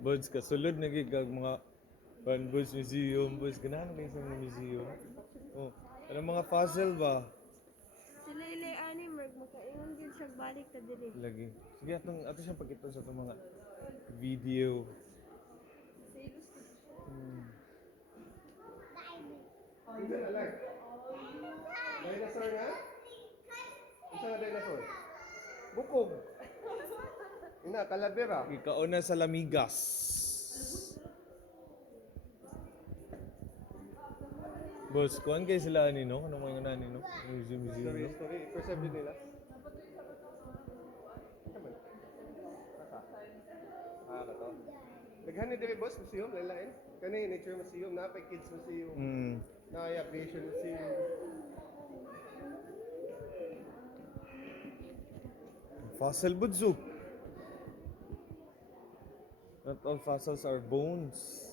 Buds, kasulod na gigag mga Buds Museum, Buds, ganahan kayo sa mga museum. Oh, ano mga puzzle ba? Sila ilay ani Mark, makaingon din siya balik ta dili. Lagi. Sige, ato siyang pakita sa itong mga video. Hindi na lang. Dinosaur nga? Isa nga dinosaur? Bukog. Ina, kalabera. Ikauna sa Lamigas. Boss, kuhan kayo sila ni no? Ano mga nga ni no? Museum, no? Story. Perceive nila. Kaman. Kato. Daghan ni Dili Boss Museum, lalain. Kani Nature Museum, napay Kids Museum, Naya Creation Museum. Fossil Budzu. Not all fossils are bones.